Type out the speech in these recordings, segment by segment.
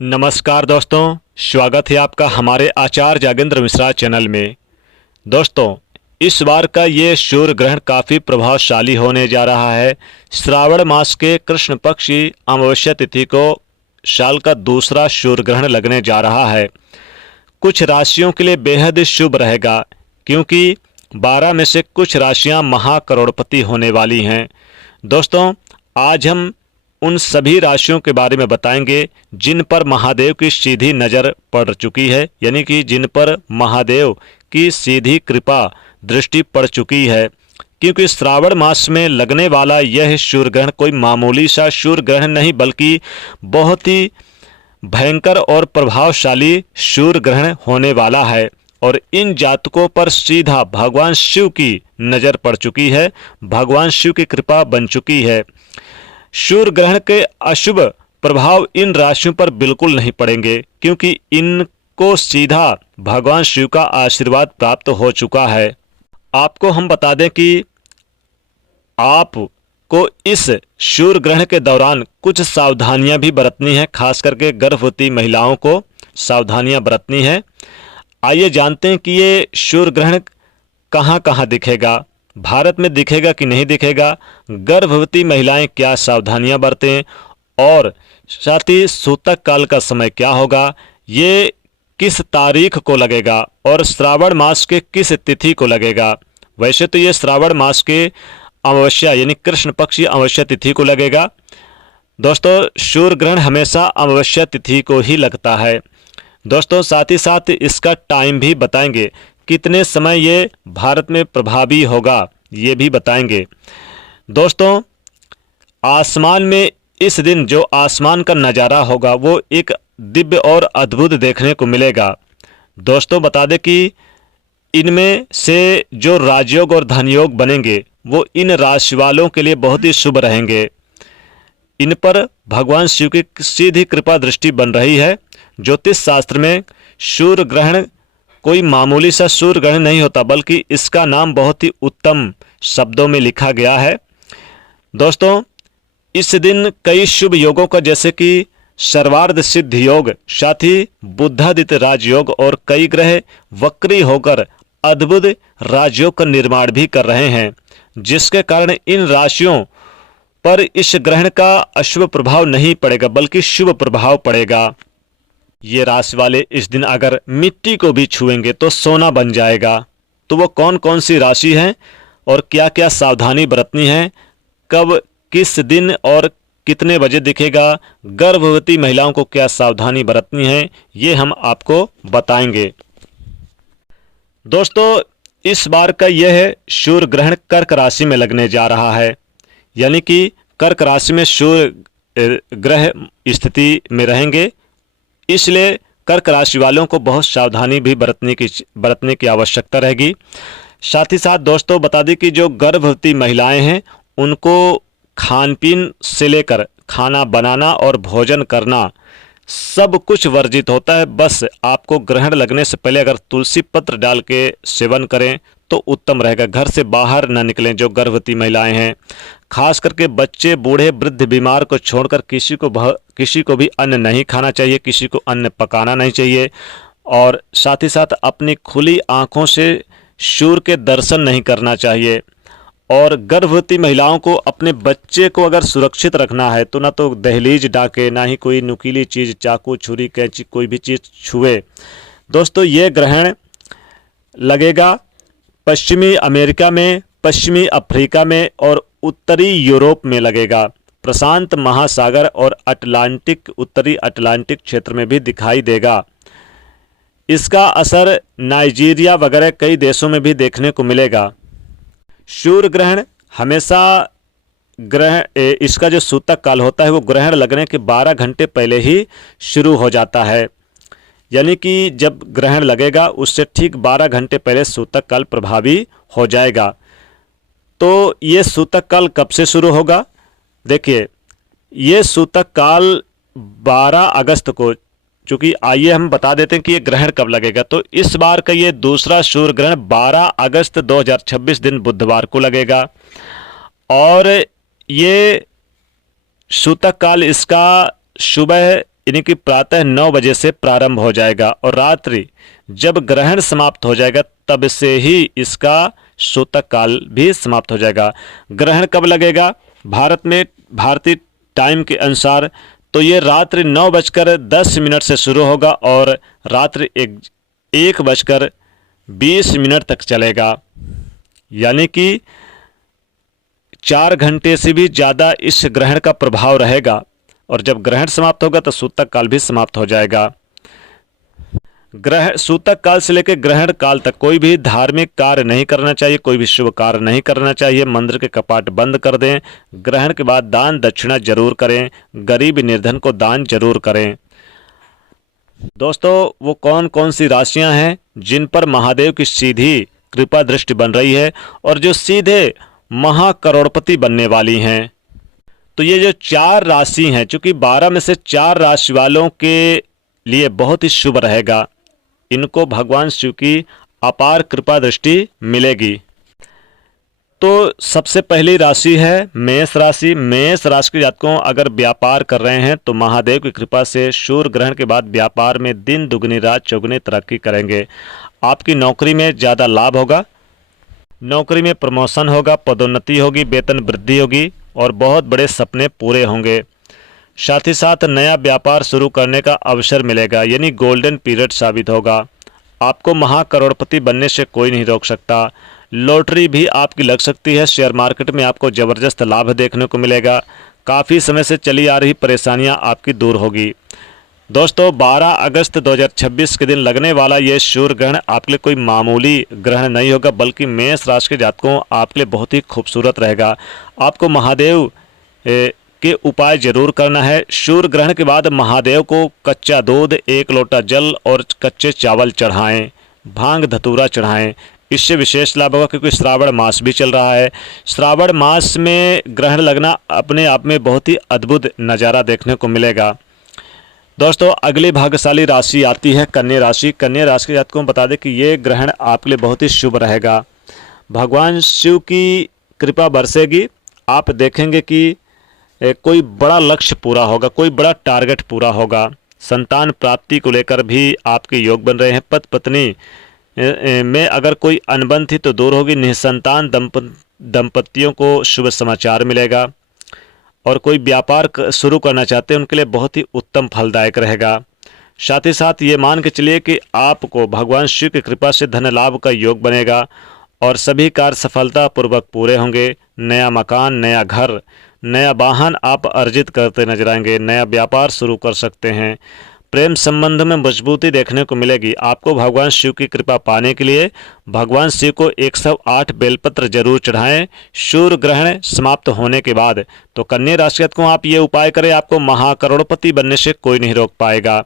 नमस्कार दोस्तों, स्वागत है आपका हमारे आचार्य जागेंद्र मिश्रा चैनल में। दोस्तों, इस बार का ये सूर्य ग्रहण काफ़ी प्रभावशाली होने जा रहा है। श्रावण मास के कृष्ण पक्ष की अमावस्या तिथि को साल का दूसरा सूर्य ग्रहण लगने जा रहा है। कुछ राशियों के लिए बेहद शुभ रहेगा, क्योंकि 12 में से कुछ राशियां महाकरोड़पति होने वाली हैं। दोस्तों, आज हम उन सभी राशियों के बारे में बताएंगे जिन पर महादेव की सीधी नज़र पड़ चुकी है, यानी कि जिन पर महादेव की सीधी कृपा दृष्टि पड़ चुकी है। क्योंकि श्रावण मास में लगने वाला यह सूर्य ग्रहण कोई मामूली सा सूर्य ग्रहण नहीं, बल्कि बहुत ही भयंकर और प्रभावशाली सूर्य ग्रहण होने वाला है। और इन जातकों पर सीधा भगवान शिव की नज़र पड़ चुकी है, भगवान शिव की कृपा बन चुकी है। सूर्य ग्रहण के अशुभ प्रभाव इन राशियों पर बिल्कुल नहीं पड़ेंगे, क्योंकि इनको सीधा भगवान शिव का आशीर्वाद प्राप्त हो चुका है। आपको हम बता दें कि आपको इस सूर्य ग्रहण के दौरान कुछ सावधानियां भी बरतनी है, खास करके गर्भवती महिलाओं को सावधानियां बरतनी है। आइए जानते हैं कि ये सूर्य ग्रहण कहाँ कहाँ दिखेगा, भारत में दिखेगा कि नहीं दिखेगा, गर्भवती महिलाएं क्या सावधानियां बरतें, और साथ ही सूतक काल का समय क्या होगा, ये किस तारीख को लगेगा और श्रावण मास के किस तिथि को लगेगा। वैसे तो ये श्रावण मास के अमावस्या यानी कृष्ण पक्ष की अमावस्या तिथि को लगेगा। दोस्तों, सूर्य ग्रहण हमेशा अमावस्या तिथि को ही लगता है। दोस्तों, साथ ही साथ इसका टाइम भी बताएंगे, कितने समय ये भारत में प्रभावी होगा ये भी बताएंगे। दोस्तों, आसमान में इस दिन जो आसमान का नज़ारा होगा वो एक दिव्य और अद्भुत देखने को मिलेगा। दोस्तों, बता दें कि इनमें से जो राजयोग और धनयोग बनेंगे वो इन राशि वालों के लिए बहुत ही शुभ रहेंगे। इन पर भगवान शिव की सीधी कृपा दृष्टि बन रही है। ज्योतिष शास्त्र में सूर्य ग्रहण कोई मामूली सा सूर्य ग्रहण नहीं होता, बल्कि इसका नाम बहुत ही उत्तम शब्दों में लिखा गया है। दोस्तों, इस दिन कई शुभ योगों का, जैसे कि सर्वार्ध सिद्ध योग, साथ ही बुद्धादित्य राजयोग और कई ग्रह वक्री होकर अद्भुत राजयोग का निर्माण भी कर रहे हैं, जिसके कारण इन राशियों पर इस ग्रहण का अशुभ प्रभाव नहीं पड़ेगा, बल्कि शुभ प्रभाव पड़ेगा। ये राशि वाले इस दिन अगर मिट्टी को भी छुएंगे तो सोना बन जाएगा। तो वो कौन कौन सी राशि है और क्या क्या सावधानी बरतनी है, कब किस दिन और कितने बजे दिखेगा, गर्भवती महिलाओं को क्या सावधानी बरतनी है, ये हम आपको बताएंगे। दोस्तों, इस बार का यह सूर्य ग्रहण कर्क राशि में लगने जा रहा है, यानी कि कर्क राशि में सूर्य ग्रह स्थिति में रहेंगे। इसलिए कर्क राशि वालों को बहुत सावधानी भी बरतने की आवश्यकता रहेगी। साथ ही साथ दोस्तों, बता दें कि जो गर्भवती महिलाएं हैं उनको खान पीन से लेकर खाना बनाना और भोजन करना सब कुछ वर्जित होता है। बस आपको ग्रहण लगने से पहले अगर तुलसी पत्र डाल के सेवन करें तो उत्तम रहेगा। घर से बाहर न निकलें जो गर्भवती महिलाएं हैं, खास करके बच्चे, बूढ़े, वृद्ध, बीमार को छोड़कर किसी को भी अन्न नहीं खाना चाहिए, किसी को अन्न पकाना नहीं चाहिए। और साथ ही साथ अपनी खुली आंखों से सूर्य के दर्शन नहीं करना चाहिए। और गर्भवती महिलाओं को अपने बच्चे को अगर सुरक्षित रखना है तो ना तो दहलीज डाके, ना ही कोई नुकीली चीज़, चाकू, छुरी, कैंची, कोई भी चीज़ छुए। दोस्तों, ये ग्रहण लगेगा पश्चिमी अमेरिका में, पश्चिमी अफ्रीका में और उत्तरी यूरोप में लगेगा। प्रशांत महासागर और उत्तरी अटलांटिक क्षेत्र में भी दिखाई देगा। इसका असर नाइजीरिया वगैरह कई देशों में भी देखने को मिलेगा। सूर्य ग्रहण हमेशा इसका जो सूतक काल होता है वो ग्रहण लगने के 12 घंटे पहले ही शुरू हो जाता है, यानी कि जब ग्रहण लगेगा उससे ठीक 12 घंटे पहले सूतक काल प्रभावी हो जाएगा। तो ये सूतक काल कब से शुरू होगा? देखिए, ये सूतक काल 12 अगस्त को, चूँकि आइए हम बता देते हैं कि ये ग्रहण कब लगेगा। तो इस बार का ये दूसरा सूर्य ग्रहण 12 अगस्त 2026 दिन बुधवार को लगेगा। और ये सूतक काल इसका सुबह यानी कि प्रातः 9 बजे से प्रारंभ हो जाएगा और रात्रि जब ग्रहण समाप्त हो जाएगा तब से ही इसका सूतक काल भी समाप्त हो जाएगा। ग्रहण कब लगेगा भारत में भारतीय टाइम के अनुसार, तो ये रात्रि 9:10 से शुरू होगा और रात्रि 1:20 तक चलेगा, यानी कि 4 घंटे से भी ज़्यादा इस ग्रहण का प्रभाव रहेगा। और जब ग्रहण समाप्त होगा तो सूतक काल भी समाप्त हो जाएगा। ग्रहण सूतक काल से लेकर ग्रहण काल तक कोई भी धार्मिक कार्य नहीं करना चाहिए, कोई भी शुभ कार्य नहीं करना चाहिए। मंदिर के कपाट बंद कर दें। ग्रहण के बाद दान दक्षिणा जरूर करें, गरीब निर्धन को दान जरूर करें। दोस्तों, वो कौन कौन सी राशियां हैं जिन पर महादेव की सीधी कृपा दृष्टि बन रही है और जो सीधे महाकरोड़पति बनने वाली हैं? तो ये जो 4 राशि हैं, चूंकि 12 में से 4 राशि वालों के लिए बहुत ही शुभ रहेगा, इनको भगवान शिव की अपार कृपा दृष्टि मिलेगी। तो सबसे पहली राशि है मेष राशि। मेष राशि के जातकों अगर व्यापार कर रहे हैं तो महादेव की कृपा से सूर्य ग्रहण के बाद व्यापार में दिन दुगनी रात चौगुनी तरक्की करेंगे। आपकी नौकरी में ज़्यादा लाभ होगा, नौकरी में प्रमोशन होगा, पदोन्नति होगी, वेतन वृद्धि होगी और बहुत बड़े सपने पूरे होंगे। साथ ही साथ नया व्यापार शुरू करने का अवसर मिलेगा, यानी गोल्डन पीरियड साबित होगा। आपको महाकरोड़पति बनने से कोई नहीं रोक सकता। लॉटरी भी आपकी लग सकती है। शेयर मार्केट में आपको ज़बरदस्त लाभ देखने को मिलेगा। काफ़ी समय से चली आ रही परेशानियां आपकी दूर होगी। दोस्तों, 12 अगस्त 2026 के दिन लगने वाला ये सूर्य ग्रहण आपके लिए कोई मामूली ग्रहण नहीं होगा, बल्कि मेष राशि के जातकों आपके लिए बहुत ही खूबसूरत रहेगा। आपको महादेव के उपाय जरूर करना है। सूर्य ग्रहण के बाद महादेव को कच्चा दूध, 1 लोटा जल और कच्चे चावल चढ़ाएं, भांग धतूरा चढ़ाएं। इससे विशेष लाभ होगा क्योंकि श्रावण मास भी चल रहा है। श्रावण मास में ग्रहण लगना अपने आप में बहुत ही अद्भुत नज़ारा देखने को मिलेगा। दोस्तों, अगली भाग्यशाली राशि आती है कन्या राशि। कन्या राशि के जातकों को बता दें कि ये ग्रहण आपके लिए बहुत ही शुभ रहेगा। भगवान शिव की कृपा बरसेगी। आप देखेंगे कि कोई बड़ा लक्ष्य पूरा होगा, कोई बड़ा टारगेट पूरा होगा। संतान प्राप्ति को लेकर भी आपके योग बन रहे हैं। पति पत्नी में अगर कोई अनबन थी तो दूर होगी। निसंतान दंपतियों को शुभ समाचार मिलेगा और कोई व्यापार शुरू करना चाहते हैं उनके लिए बहुत ही उत्तम फलदायक रहेगा। साथ ही साथ ये मान के चलिए कि आपको भगवान शिव की कृपा से धन लाभ का योग बनेगा और सभी कार्य सफलतापूर्वक पूरे होंगे। नया मकान, नया घर, नया वाहन आप अर्जित करते नजर आएंगे। नया व्यापार शुरू कर सकते हैं। प्रेम संबंध में मजबूती देखने को मिलेगी। आपको भगवान शिव की कृपा पाने के लिए भगवान शिव को 108 बेलपत्र जरूर चढ़ाएं सूर्य ग्रहण समाप्त होने के बाद। तो कन्या राशि को आप ये उपाय करें, आपको महाकरोड़पति बनने से कोई नहीं रोक पाएगा।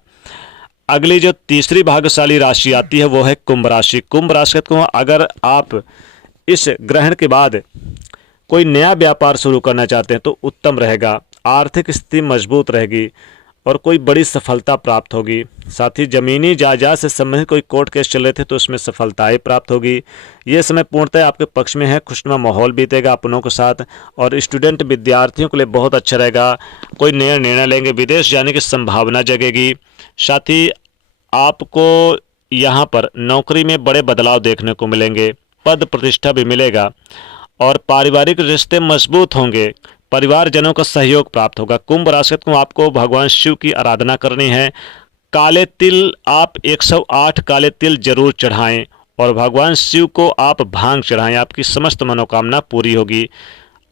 अगली जो तीसरी भाग्यशाली राशि आती है वो है कुंभ राशि। कुंभ राशि को अगर आप इस ग्रहण के बाद कोई नया व्यापार शुरू करना चाहते हैं तो उत्तम रहेगा। आर्थिक स्थिति मजबूत रहेगी और कोई बड़ी सफलता प्राप्त होगी। साथ ही जमीनी जायदाद से संबंधित कोई कोर्ट केस चल रहे थे तो उसमें सफलताएं प्राप्त होगी। ये समय पूर्णतः आपके पक्ष में है। खुशनुमा माहौल बीतेगा अपनों के साथ और स्टूडेंट विद्यार्थियों के लिए बहुत अच्छा रहेगा। कोई नया निर्णय लेंगे, विदेश जाने की संभावना जगेगी। साथ ही आपको यहाँ पर नौकरी में बड़े बदलाव देखने को मिलेंगे, पद प्रतिष्ठा भी मिलेगा और पारिवारिक रिश्ते मजबूत होंगे। परिवारजनों का सहयोग प्राप्त होगा। कुंभ राशि को आपको भगवान शिव की आराधना करनी है। काले तिल आप 108 काले तिल जरूर चढ़ाएं और भगवान शिव को आप भांग चढ़ाएं, आपकी समस्त मनोकामना पूरी होगी।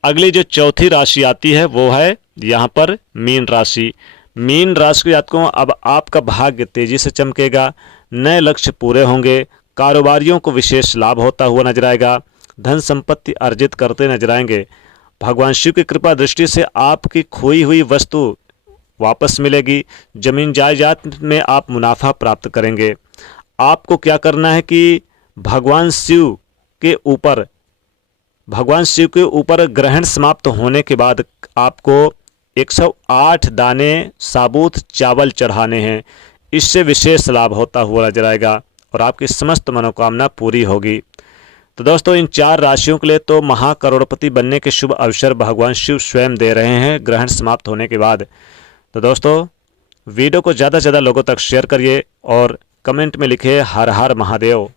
अगली जो चौथी राशि आती है वो है यहाँ पर मीन राशि। मीन राशि के जातकों अब आपका भाग्य तेजी से चमकेगा। नए लक्ष्य पूरे होंगे। कारोबारियों को विशेष लाभ होता हुआ नजर आएगा। धन संपत्ति अर्जित करते नजर आएंगे। भगवान शिव की कृपा दृष्टि से आपकी खोई हुई वस्तु वापस मिलेगी। जमीन जायदाद में आप मुनाफा प्राप्त करेंगे। आपको क्या करना है कि भगवान शिव के ऊपर ग्रहण समाप्त होने के बाद आपको 108 दाने साबुत चावल चढ़ाने हैं। इससे विशेष लाभ होता हुआ नजर आएगा और आपकी समस्त मनोकामना पूरी होगी। तो दोस्तों, इन 4 राशियों के लिए तो महाकरोड़पति बनने के शुभ अवसर भगवान शिव स्वयं दे रहे हैं ग्रहण समाप्त होने के बाद। तो दोस्तों, वीडियो को ज़्यादा से ज़्यादा लोगों तक शेयर करिए और कमेंट में लिखिए हर हर महादेव।